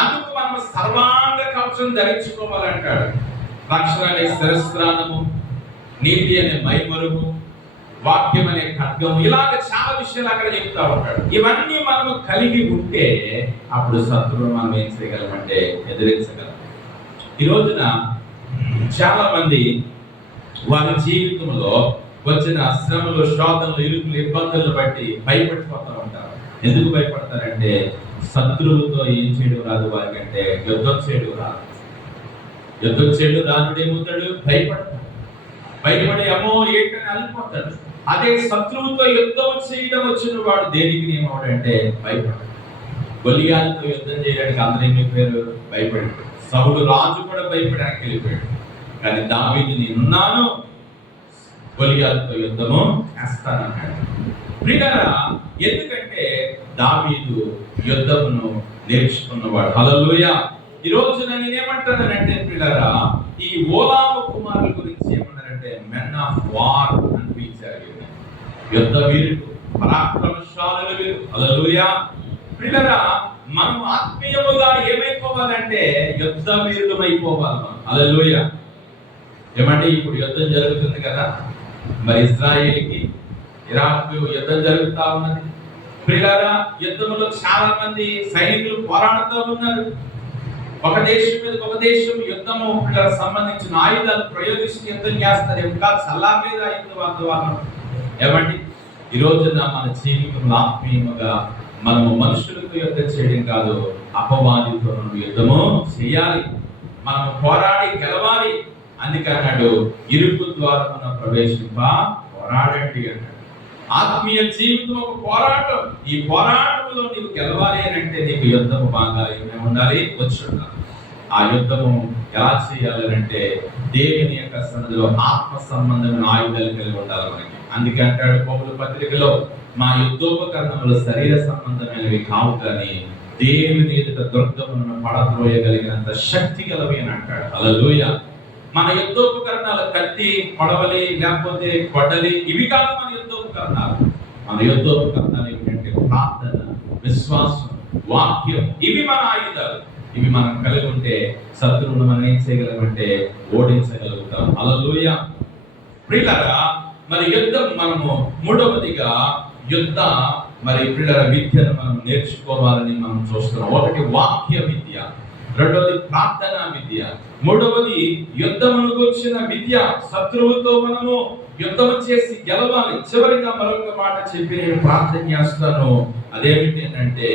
అందుకు మనం సర్వాంగ కవచం ధరించుకోవాలంటాడు. రక్షణ అనే శిరస్త్రాణము, నీతి అనే మైమరుగు, వాక్యం అనే ఖడ్గము, ఇలాగ చాలా విషయాలు అక్కడ చెప్తా ఉంటాడు. ఇవన్నీ మనము కలిగి ఉంటే అప్పుడు శత్రువును మనం ఏం చేయగలమంటే ఎదిరించగలం. ఈ రోజున చాలా మంది వారి జీవితంలో వచ్చిన శ్రమలు, శోధనలు, ఇరుకులు, ఇబ్బందులను బట్టి భయపడిపోతూ ఉంటారు. ఎందుకు భయపడతారంటే శత్రువుతో ఏం చేయడం రాదు వారికంటే యుద్ధం చేయడం రాదు. యుద్ధం చేయడం రానుడేమవుతాడు? భయపడి అమ్మో ఏంటని అల్లిపోతాడు. అదే శత్రువుతో యుద్ధం చేయడం వచ్చిన వాడు దేనికి ఏమవుడంటే భయపడతాడు. గొలియాతుతో యుద్ధం చేయడానికి అందరూ ఏమైపోయారు? భయపడాడు. సౌలు రాజు కూడా భయపడడానికి వెళ్ళిపోయాడు. కానీ దావీదు, నేనున్నాను, గొలియాతుతో యుద్ధము చేస్తానన్నాడు. ప్రియులారా, ఎందుకంటే దావీదు యుద్ధమును నేర్చుకున్నవాడు. హల్లెలూయా. ఈ రోజున నేనేమంటానంటే ప్రియులారా, ఈ ఓలాము కుమారుల గురించి ఏమన్నారంటే మెన్ ఆఫ్ వార్ అనిపించారు. యుద్ధ వీరులు, పరాక్రమశాలులు వీరు. హల్లెలూయా. ప్రియులారా, మనం ఆత్మీయముగా ఏమైపోవాలంటే యుద్ధ వీరులు అయిపోవాలి మనం. హల్లెలూయా. ఏమంటే ఇప్పుడు యుద్ధం జరుగుతుంది కదా, మరి ఇజ్రాయేల్కి ఇరాక్ యుద్ధం జరుగుతా ఉన్నది. ప్రియులారా, యుద్ధంలో చాలా మంది సైనికులు పోరాడుతూ ఉన్నారు. ఒక దేశం మీద ఒక దేశం యుద్ధము సంబంధించిన ఆయుధాలు ప్రయోగిస్తూ యుద్ధం చేస్తారు. ఇంకా చల్లా మీద యుద్ధ వాతావరణం. ఏమండి, ఈ రోజున మన జీవితంలో ఆత్మీయముగా మనము మనుషులతో యుద్ధం చేయడం కాదు, అపవాదితో యుద్ధము చేయాలి. మనం పోరాడి గెలవాలి. అందుకన్నాడు, ఇరుకు ద్వారమున ప్రవేశింప పోరాడండి అన్నాడు. ఆత్మీయ జీవితం ఒక పోరాటం. ఈ పోరాటంలో నీవు గెలవాలి అని అంటే నీకు యుద్ధము బాగా ఏమేమి ఉండాలి, వచ్చి ఉండాలి. ఆ యుద్ధము ఎలా చేయాలి అంటే దేవుని యొక్క సన్నిధిలో ఆత్మ సంబంధమైన ఆయుధాలు కలిగి ఉండాలి మనకి. అందుకే అంటాడు పౌలు పత్రికలో, మా యుద్ధోపకరణములు శరీర సంబంధమైనవి కావు కానీ దేవుని ఎదుట దుర్గములను పడద్రోయగలిగినంత శక్తి గలవి అని అంటాడు. హల్లెలూయా. మన యుద్ధోపకరణాలు కత్తి, పడవలి, లేకపోతే కొడలి, ఇవి కాదు మన యుద్ధోపకరణాలు. మన యుద్ధోపకరణాలు ఏమిటంటే ప్రార్థన, విశ్వాసం, వాక్యం. ఇవి మన ఆయుధాలు. ఇవి మనం కలిగి ఉంటే శత్రువును మనం ఏం చేయగలమంటే ఓడించగలుగుతాం. హల్లెలూయా. ప్రియులారా, మరి యుద్ధం మనము మూడవదిగా యుద్ధ ప్రియులార విద్యను మనం నేర్చుకోవాలని మనం చూస్తున్నాం. ఒకటి వాక్య విద్య, రెండవది ప్రార్థనా విద్య, మూడవది యుద్ధమును గురించిన విద్య. శత్రువుతో మనము యుద్ధం చేసి గెలవాలి. చివరిగా మరొక మాట చెప్పి నేను ప్రార్థన చేస్తాను. అదేమిటి అంటే,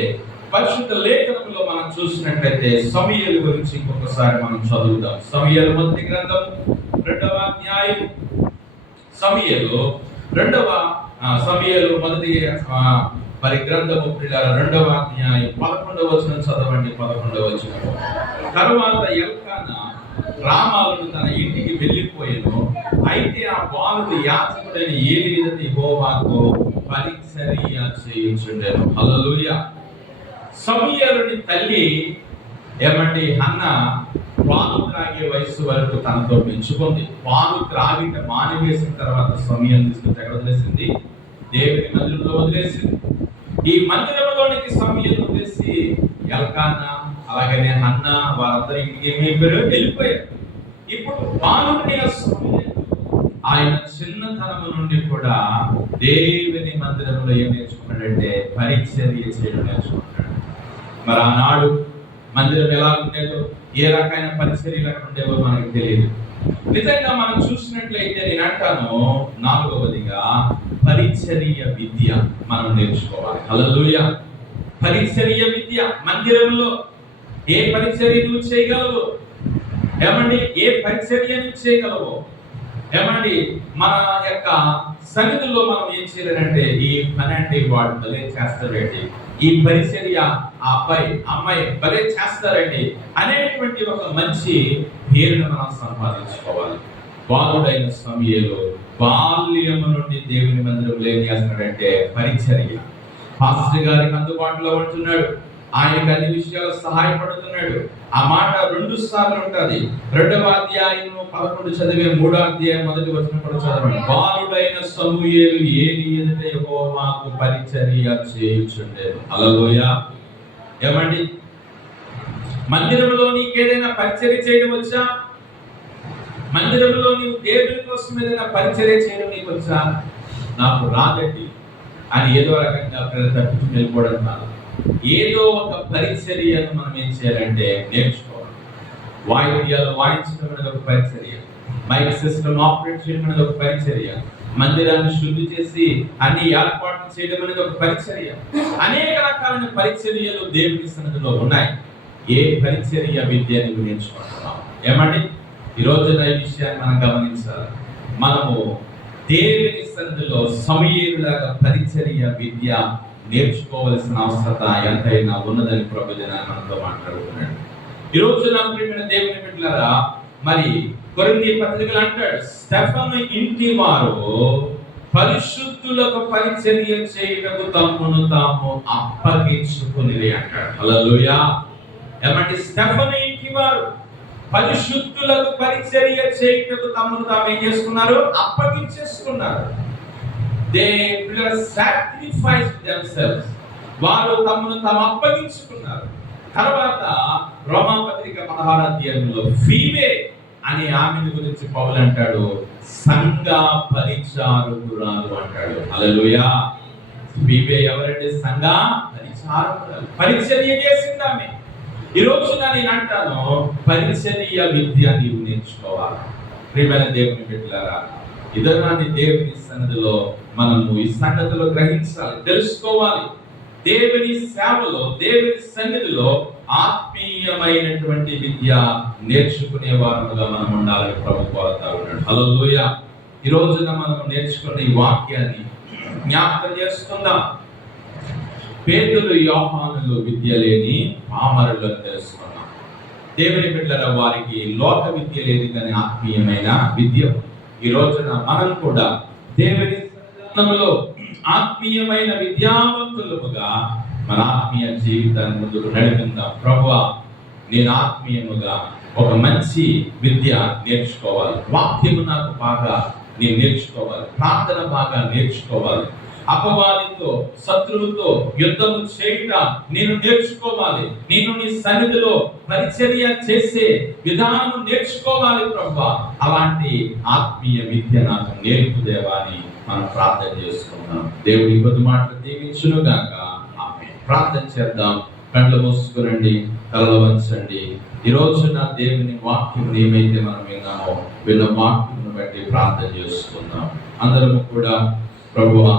పరిశుద్ధ లేఖనంలో మనం చూసినట్లయితే సమూయేలు గురించి ఇంకొకసారి మనం చదువుదాం. సమూయేలు మొదటి గ్రంథం 2వ అధ్యాయం. సమూయేలు మొదటి గ్రంథము 2వ అధ్యాయం 11వ వచనం చదవండి. 11వ వచనం. తరువాత ఎల్కానా రామాలను తన ఇంటికి వెళ్ళిపోయాను. అయితే ఆ బాలుడు యాజకుడైన ఏలీ యెహోవాకు పరిచర్య చేయుచుండెను. హల్లెలూయా. సమూయేలుని తల్లి ఏమండి, హన్న పాలు త్రాగే వయసు వరకు తనతో పెంచుకుంది. పాలు త్రాగిట మానివేసిన తర్వాత సమూయేలు తీసుకొచ్చి ఎక్కడ వదిలేసింది? దేవుని మందిరంలో వదిలేసింది. ఈ మందిరంలోనికి సమూయేలు వదిలేసి ఎల్కానా అలాగనే హన్న వారందరూ ఇంటికి ఏమైపోయారు? వెళ్ళిపోయారు. ఇప్పుడు బాలుని ఆయన చిన్నతనము నుండి కూడా దేవుని మందిరంలో ఏం నేర్చుకున్నాడంటే పరిచర్య చేయడం నేర్చుకున్నాడు. మరి ఆనాడు మందిరం ఎలా ఉండేదో, ఏ రకమైన పరిచర్యలు అక్కడ ఉండేవో మనకు తెలియదు. నిజంగా మనం చూసినట్లయితే నేను అంటాను, 4వదిగా పరిచర్య విద్య మనం నేర్చుకోవాలి. హల్లెలూయా. పరిచర్య విద్య. మందిరంలో ఏ పరిచర్య నువ్వు చేయగలవు? ఏమండి, ఏ పరిచర్య నువ్వు చేయగలవు? ఏమండి, మన యొక్క సన్నిధిలో మనం ఏం చేయాలంటే, ఈ పని అంటే వాడు భలే చేస్తారండి, ఈ పరిచర్య ఆ అబ్బాయి అమ్మాయి భలే చేస్తారండి అనేటువంటి ఒక మంచి పేరును మనం సంపాదించుకోవాలి. బాలుడైన సమూయేలు బాల్యము నుండి దేవుని మందిరంలో ఏం చేస్తున్నాడంటే పరిచర్య. పాస్టర్ గారికి అందుబాటులో ఉంటున్నాడు, ఆయనకు అన్ని విషయాలు సహాయపడుతున్నాడు. ఆ మాట 2 సార్లు ఉంటుంది. 2వ అధ్యాయం 11 చదివే 3వ అధ్యాయం 1వ వచనం కూడా చదవండి. బాలుడైన సమూయేలు ఏలీ ఎదుట యెహోవాకు పరిచర్య చేయుచుండెను. హల్లెలూయా. ఏమండి, మందిరంలో నీకు ఏదైనా పరిచర్య చేయడం వచ్చా? మందిరంలో నీవు దేవుని కోసం ఏదైనా పరిచర్య చేయడం నీకు వచ్చా? నాకు రాదండి అని ఏదో రకంగా తప్పించి వెళ్ళిపోవడం కాదు. ఏదో ఒక పరిచర్యను మనం ఏం చేయాలంటే నేర్చుకోవాలి. వాయిద్యాలు వాయించడం అనేది ఒక పరిచర్య, మైక్ సిస్టమ్ ఆపరేట్ చేయడం అనేది ఒక పరిచర్య, మందిరాన్ని శుద్ధి చేసి అన్ని ఏర్పాట్లు చేయడం అనేది ఒక పరిచర్య. అనేక రకాలైన పరిచర్యలు దేవుని సన్నిధిలో ఉన్నాయి. ఏ పరిచర్య విద్య నువ్వు నేర్చుకుంటున్నావు? ఏమండి, ఈ రోజున ఈ విషయాన్ని మనం గమనించాలి. మనము దేవుని సన్నిధిలో సమూయేలులాగా పరిచర్య విద్య నేర్చుకోవాల్సిన అవసరత ఎంతైనా ఉన్నదని ప్రభు మనతో మాట్లాడుతున్నాడు. ఈ రోజు నా ప్రియమైన దేవుని బిడ్డలారా, మరి కొరింథీ పత్రికలో అంటాడు, స్టెఫను ఇంటి వారు పరిశుద్ధులకు పరిచర్య చేయుటకు తమను తాము అప్పగించుకునిరి అంటాడు. హల్లెలూయా. ఏమంటే స్టెఫను ఇంటి వారు పరిశుద్ధులకు పరిచర్య చేయుటకు తమను తాము ఏం చేసుకున్నారు? అప్పగించేసుకున్నారు. They sacrificed themselves. వారు తమను తాము అప్పగించుకున్నారు. తర్వాత రోమాపత్రిక 16వ అధ్యాయంలో ఫీమే అనే ఆమెను గురించి పౌలు అంటాడు, సంఘ పరిచారకురాలు అంటాడు. హల్లెలూయా. బీబే ఎవరంటే సంఘ పరిచారకురాలు, పరిచర్య చేసింది ఆమె. ఈ రోజున నేను అంటాను, పరిచర్య విద్య నీవు నేర్చుకోవాలి. ప్రియమైన దేవుని బిడ్డలారా, ఇదనాన్ని దేవుని సన్నిధిలో మనము ఈ సంగతిలో గ్రహించాలి, తెలుసుకోవాలి. దేవుని సేవలో, దేవుని సన్నిధిలో ఆత్మీయమైనటువంటి విద్య నేర్చుకునే వారుగా మనం ఉండాలని ప్రభు కోరుతా ఉన్నాడు. హల్లెలూయా. ఈ రోజున మనం నేర్చుకున్న ఈ వాక్యాన్ని జ్ఞాపకం చేసుకుందాం. పేతురు యోహానులు విద్య లేని పామరులు అని తెలుసుకున్నాం. దేవుని బిడ్డల వారికి లోక విద్య లేదు, కానీ ఆత్మీయమైన విద్య. ఈ రోజున మనం కూడా దేవుని సన్నిధిలో ఆత్మీయమైన విద్యావంతులుగా మన ఆత్మీయ జీవితాన్ని ముందుకు నడిపిందాం. ప్రభువా, నేను ఆత్మీయముగా ఒక మంచి విద్య నేర్చుకోవాలి, వాక్యము నాకు బాగా నేను నేర్చుకోవాలి, ప్రార్థన బాగా నేర్చుకోవాలి, అపవాదితో శత్రువుతో యుద్ధము చేయుట నేను నేర్చుకోవాలి, నేను నీ సన్నిధిలో పరిచర్య చేసే విధానం నేర్చుకోవాలి. ప్రభువా, అలాంటి ఆత్మీయ విద్య నాకు నేర్పుదేవా అని మనం ప్రార్థన చేసుకుందాం. దేవుడి కొద్ది మాటలు దీవించును గాక. ఆమేన్. ప్రార్థన చేద్దాం. కళ్ళు మూసుకునండి, తలలు వంచండి. ఈ రోజున దేవుని వాక్యం ఏమైతే మనం విన్న వాక్యమును బట్టి ప్రార్థన చేసుకుందాం. అందరము కూడా ప్రభువా,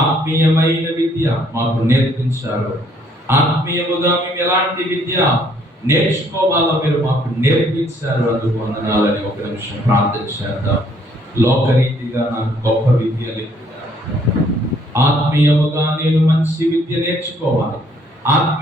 ఆత్మీయమైన విద్య మాకు నేర్పించారు, ఆత్మీయముగా మేము ఎలాంటి విద్య నేర్చుకోవాలో మీరు మాకు నేర్పించారు, అందుకు వందనాలని ఒక నిమిషం ప్రార్థన చేద్దాం. లోకరీతిగా నాకు గొప్ప విద్య లేదు, ఆత్మీయముగా నేను మంచి విద్య నేర్చుకోవాలి.